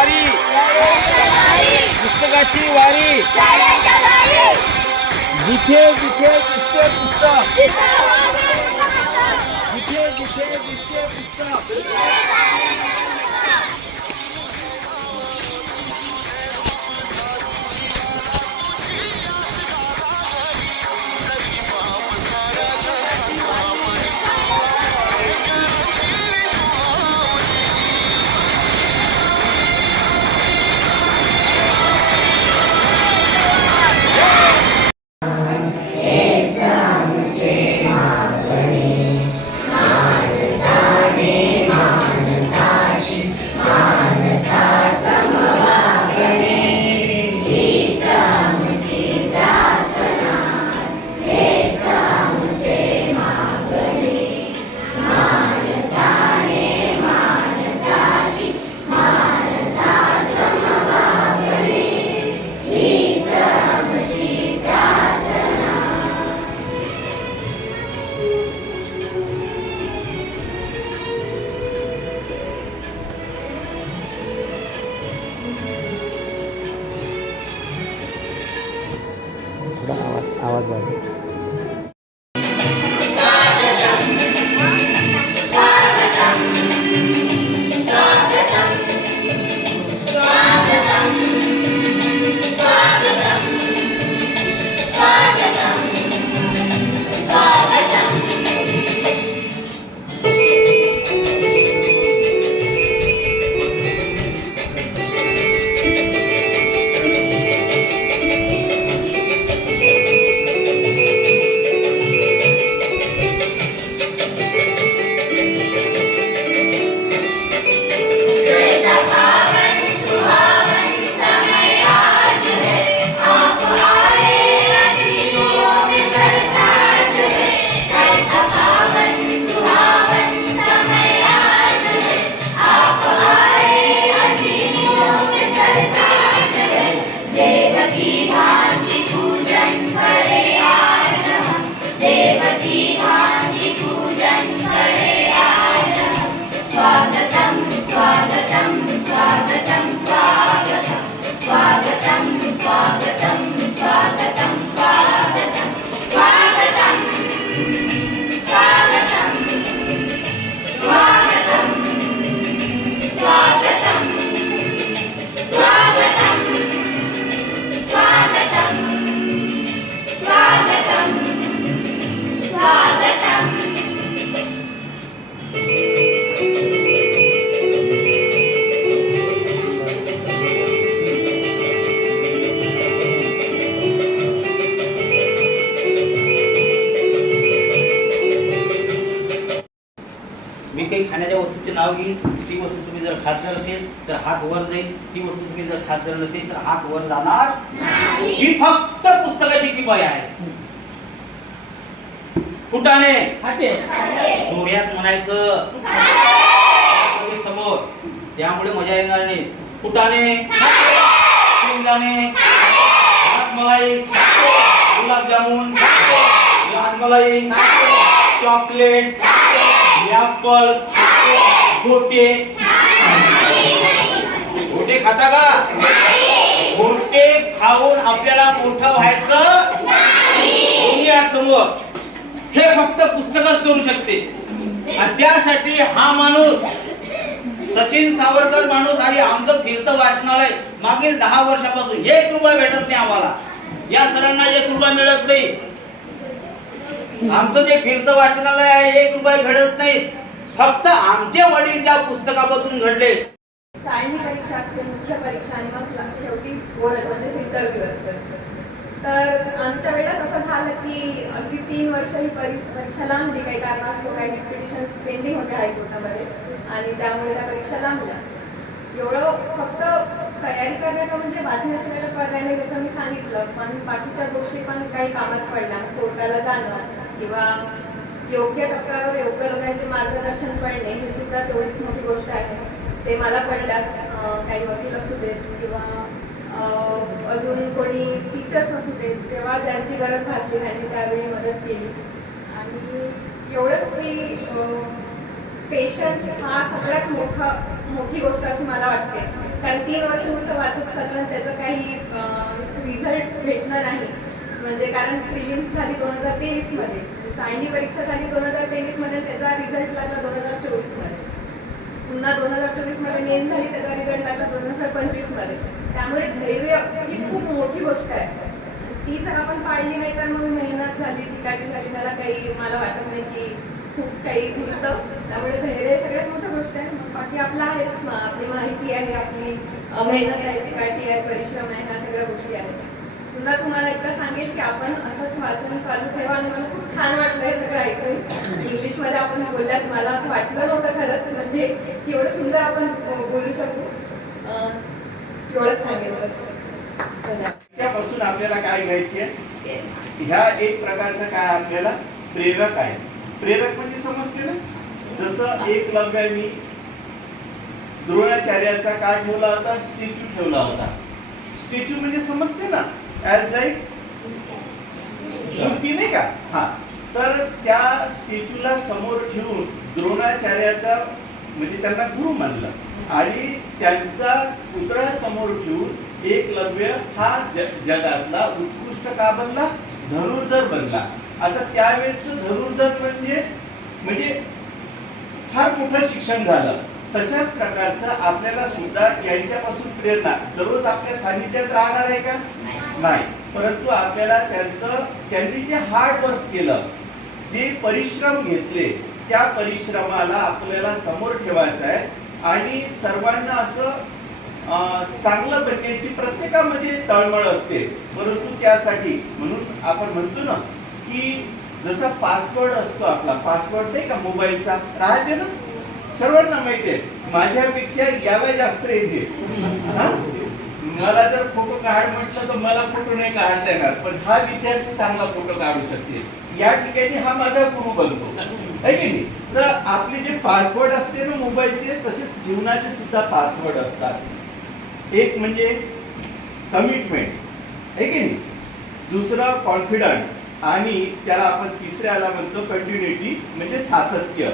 वारी, पुस्तकाची वारी, जिथे जिथे दिसते पुस्तक, जिथे जिथे दिसते पुस्तक. आवाज वाढेल. मी काही खाण्याच्या वस्तूचे नाव घेईन, ती वस्तू तुम्ही जर खात जर असेल तर हात वर जाईल, ती वस्तू तुम्ही जर खात जर नसेल तर हात वर जाणार. ही फक्त पुस्तकाची किमया आहे. फुटाणे जोऱ्यात म्हणायचं समोर, त्यामुळे मजा येणार नाही. फुटाणे, शेंगदाणे, रसमलाई, गुलाबजामुन, रसमलाई, चॉकलेट, ऍपल, गोटे. गोटे खाता का? गोटे खाऊन आपल्याला मोठं व्हायचं समोर, हे फक्त पुस्तकच करू शकते. आणि त्यासाठी हा माणूस सचिन सावरकर माणूस आणि आमचं फिरतं वाचनालय मागील 10 वर्षापासून 1 रुपया भेटत नाही आम्हाला. या सरांना 1 रुपया मिळत नाही. आमचं जे फिरतं वाचनालय आहे 1 रुपया भेटत नाही. फक्त आमचे वडील ज्या पुस्तकामधून घडले. चाळणी परीक्षा असते, मुख्य परीक्षा, आणि मग शेवटी बोर्ड म्हणजे इंटरव्ह्यू असतो. तर आमच्या वेळेस असं झालं की अगदी 3 वर्ष ही परीक्षा लांबली. काही कारणास्तव काही पिटिशन पेंडिंग होते हायकोर्टामध्ये आणि त्यामुळे त्या परीक्षा लांबल्या. एवढं फक्त तयारी करण्याचं म्हणजे वाचनाशिवाय पर्याय नाही जसं मी सांगितलं, पण बाकीच्या गोष्टी पण काही कामात पडल्या. कोर्टाला जाणं किंवा योग्य तक्रार योग्य लोकांचे मार्गदर्शन पडणे ही सुद्धा तेवढीच मोठी गोष्ट आहे. ते मला पडल्यात. काही वकील असू देत किंवा अजून कोणी टीचर्स असू देत, जेव्हा ज्यांची गरज भासली त्यांनी त्यावेळी मदत केली. आणि एवढंच मी पेशन्स हा सगळ्यात मोठी गोष्ट अशी मला वाटते. कारण 3 वर्ष नुसतं वाचत चाललं त्याचं काही रिझल्ट भेटणार नाही. म्हणजे कारण प्रिलिम्स झाली 2023 मध्ये, चांगली परीक्षा झाली 2023 मध्ये, त्याचा रिझल्ट लागला 2024 मध्ये, पुन्हा 2024 मध्ये मेन झाली, त्याचा रिझल्ट लागला 2025 मध्ये. त्यामुळे धैर्य ही खूप मोठी गोष्ट आहे. ती जर आपण पाळली नाही तर मग मेहनत झाली, चिकाटी झाली, मला वाटत नाही की खूप काही मिळतं. त्यामुळे धैर्य सगळ्यात मोठी गोष्ट आहे. मग बाकी आपलं आहेच, आपली माहिती आहे, आपली मेहनत आहे, चिकाटी आहे, परिश्रम आहे, ह्या सगळ्या गोष्टी आहेत. पुन्हा तुम्हाला एकदा सांगेल की आपण असंच वाचन चालू ठेवा. आणि मला खूप छान वाटलं हे सगळं ऐकून. इंग्लिशमध्ये आपण बोलल्यात, मला असं वाटलं नव्हतं खरंच, म्हणजे एवढं सुंदर आपण बोलू शकू. एवढंच सांगेल बस. धन्यवाद. त्यापासून आपल्याला काय घ्यायची आहे, ह्या एक प्रकारचा काय आपल्याला प्रेरक आहे. प्रेरक म्हणजे समजते ना, जसं एकलव्याने द्रोणाचार्याचा काय ठेवला होता, स्टॅच्यू ठेवला होता. स्टॅच्यू म्हणजे समजते ना, ॲज लाईक मूर्ती नाही का. हा, तर त्या स्टॅच्यूला समोर ठेवून द्रोणाचार्याचा म्हणजे त्यांना गुरु मानलं आणि त्यांचा पुतळा समोर ठेवून एकलव्य हा जगातला उत्कृष्ट का बनला, धनुर्धर बनला. आता त्यावेळेचं धनुर्धर म्हणजे फार मोठं शिक्षण झालं. तशाच प्रकारचं आपल्याला सुद्धा यांच्यापासून प्रेरणा दररोज आपल्या सानिध्यात राहणार आहे का, नाही. परंतु आपल्याला त्यांनी जे हार्ड वर्क केलं, जे परिश्रम घेतले, त्या परिश्रमाला आपल्याला समोर ठेवायचं आहे. आणि सर्वांना असं चांगलं बनण्याची प्रत्येकामध्ये तळमळ असते. परंतु त्यासाठी म्हणून आपण म्हणतो ना की जसा पासवर्ड असतो, आपला पासवर्ड नाही का मोबाईलचा राहते ना, सर्वांना माहिती आहे. माझ्यापेक्षा याला जास्त येते. मला जर फोटो काढ म्हटलं तर मला फोटो नाही काढता येणार, पण हा विद्यार्थी चांगला फोटो काढू शकते. या ठिकाणी हा माझा गुरु बनतो, आहे की नाही. तर आपले जे पासवर्ड असते ना मोबाईलचे, तसेच जीवनाचे सुद्धा पासवर्ड असतात. एक म्हणजे कमिटमेंट, आहे की नाही. दुसरं कॉन्फिडंट, आणि त्याला आपण तिसऱ्याला म्हणतो कंटिन्युटी, म्हणजे सातत्य.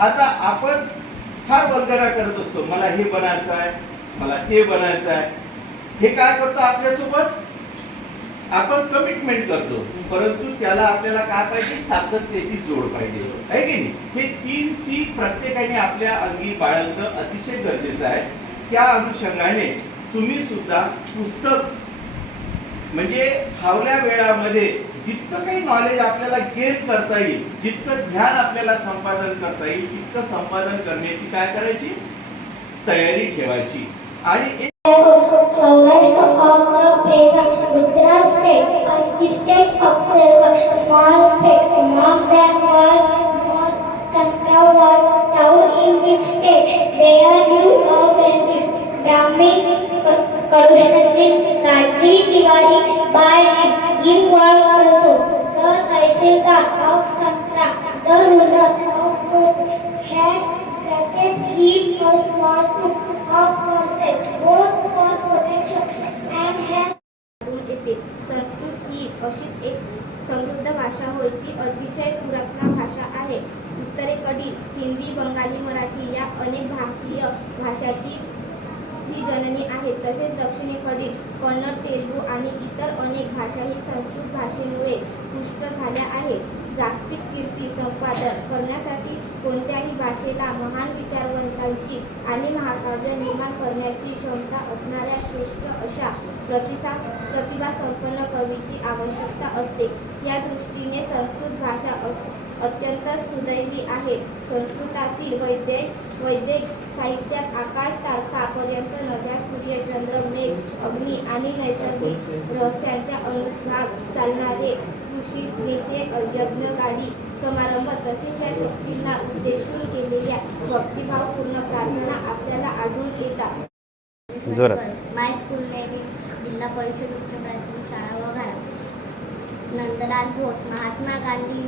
आता आपण फार वल्गना करत असतो, मला हे बनायचं आहे, मला ते बनायचं आहे. हे काय करतो, आपल्यासोबत आपण कमिटमेंट करतो, परंतु त्याला आपल्याला काय पाहिजे, सातत्याची जोड पाहिजे, आहे की नाही. हे 3 C प्रत्येकाने आपल्या अंगी बाळगणं अतिशय गरजेचं आहे. त्या अनुषंगाने तुम्ही सुद्धा पुस्तक म्हणजे फावल्या वेळामध्ये जितकं काही नॉलेज आपल्याला गेन करता येईल, जितकं ज्ञान आपल्याला संपादन करता येईल, तितकं संपादन करण्याची काय करायची, तयारी ठेवायची. आणि Saurashtra of the present Gujarat state, a state of small state. Among them was Kanka was town in this state. There lived a wealthy Brahmin Kalushaddin Kaji Tiwari by name. He was also the Tahsildar of Kanka. The ruler of had granted him a small group of horses, both for protection and health. येते. संस्कृत ही अशीच एक समृद्ध भाषा होय. ती अतिशय पुरातन भाषा आहे. उत्तरेकडील हिंदी, बंगाली, मराठी या अनेक भारतीय भाषांची ही जननी आहे. तसेच दक्षिणेकडील कन्नड, तेलुगू आणि इतर अनेक भाषाही संस्कृत भाषेमुळे पुष्ट झाल्या आहेत. जागतिक कीर्ती संपादन करण्यासाठी कोणत्याही भाषेला महान विचारवंतांची आणि महाकाव्य निर्माण करण्याची क्षमता असणाऱ्या श्रेष्ठ अशा प्रतिभासंपन्न कवीची आवश्यकता असते. या दृष्टीने संस्कृत भाषा अत्यंत सुदैवी आहे. संस्कृतातील वैदिक साहित्यात आकाश तारकापर्यंत नद्या, सूर्य, चंद्र, मेघ, अग्नी आणि नैसर्गिक रहस्यांच्या अनुषंगात चालणारे ऋषींचे यज्ञगाडी समारंभ तसेच या शक्तींना उद्देशून केलेल्या भक्तिभावपूर्ण प्रार्थना आपल्याला आढळून येतात. माय स्कूल नेम जिल्हा परिषद उच्च प्राथमिक शाळा वघारा. Nandlal Bose, Mahatma Gandhi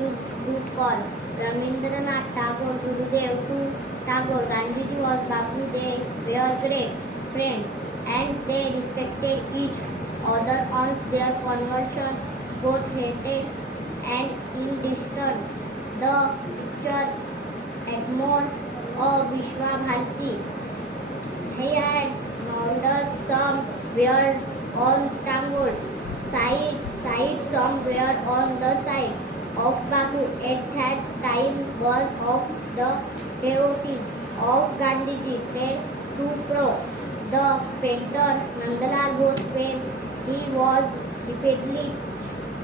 youth for Rabindranath Tagore, Gurudev to Tagore, Gandhiji was Bapu. They were great friends and they respected each other on their conversion. Both hated and in distant the picture admired of Vishwabharati. He had nodded somewhere on Tangos, side somewhere on the side of Babu. At that time, one of the devotees of Gandhiji came to pro the painter Nandalal Bose when he was repeatedly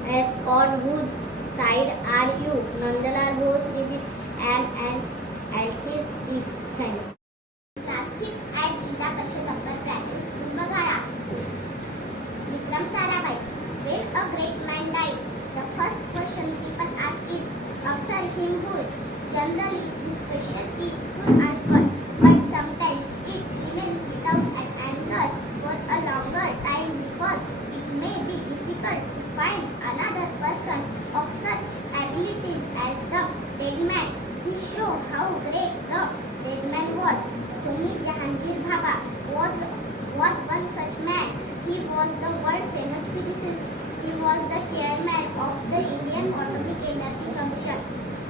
asked, on whose side are you? Nandalal Bose repeated and artist is thank. Class 5 at Jilla Parishad Upper Primary School, Bagara. Vikram Sarabhai. When a great man died, the first question people ask is, after him who? Generally, this question is soon answered, but sometimes it remains without an answer for a longer time because it may be difficult to find another person of such abilities as the dead man. This shows how great the dead man was. Homi Jahangir Bhabha was one such man. He was the world famous physicist. He was the chairman of the Indian Atomic Energy Commission.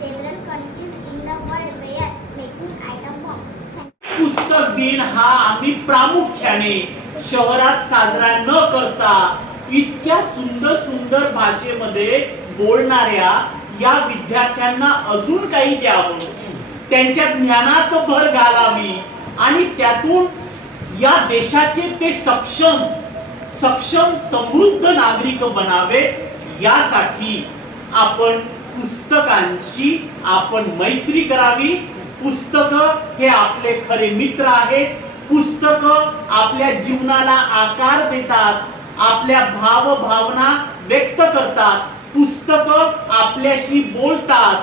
Several countries in the world were making atom bombs. पुस्तक दिन हा आम्ही प्रामुख्याने शहरात साजरा न करता इतक्या सुंदर सुंदर भाषेमध्ये बोलणाऱ्या या विद्यार्थ्यांना अजून काही द्यावं, त्यांच्या ज्ञानात भर घालावी आणि त्यातून या देशाचे ते सक्षम समृद्ध नागरिक बनावे यासाठी आपण पुस्तकांची आपण मैत्री करावी. पुस्तक हे आपले खरे मित्र आहेत. पुस्तक आपल्या जीवनाला आकार देतात, आपल्या भावना व्यक्त करतात. पुस्तक आपल्याशी बोलतात.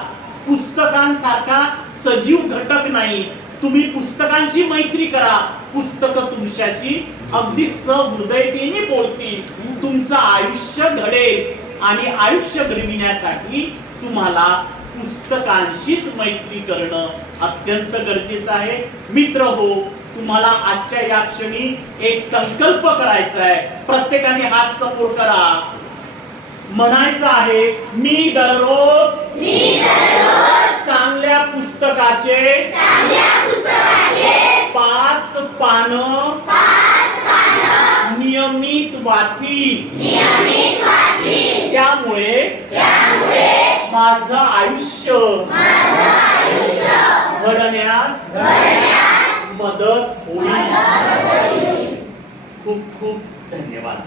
पुस्तकांसारखा सजीव घटक नाही. तुम्ही पुस्तकांशी मैत्री करा. पुस्तक तुमच्याशी अगदी सहृदयतेने बोलतील. तुमचं आयुष्य घडेल आणि आयुष्य घडविण्यासाठी तुम्हाला पुस्तकांशीच मैत्री करणं अत्यंत गरजेचं आहे. मित्र हो, तुम्हाला आजच्या या क्षणी एक संकल्प करायचा आहे. प्रत्येकाने हात समोर करा. म्हणायचं आहे, मी दररोज चांगल्या पुस्तकाचे 5 पानं नियमित वाची. त्यामुळे माझं आयुष्य घडण्यास मदत होईल. खूप खूप धन्यवाद.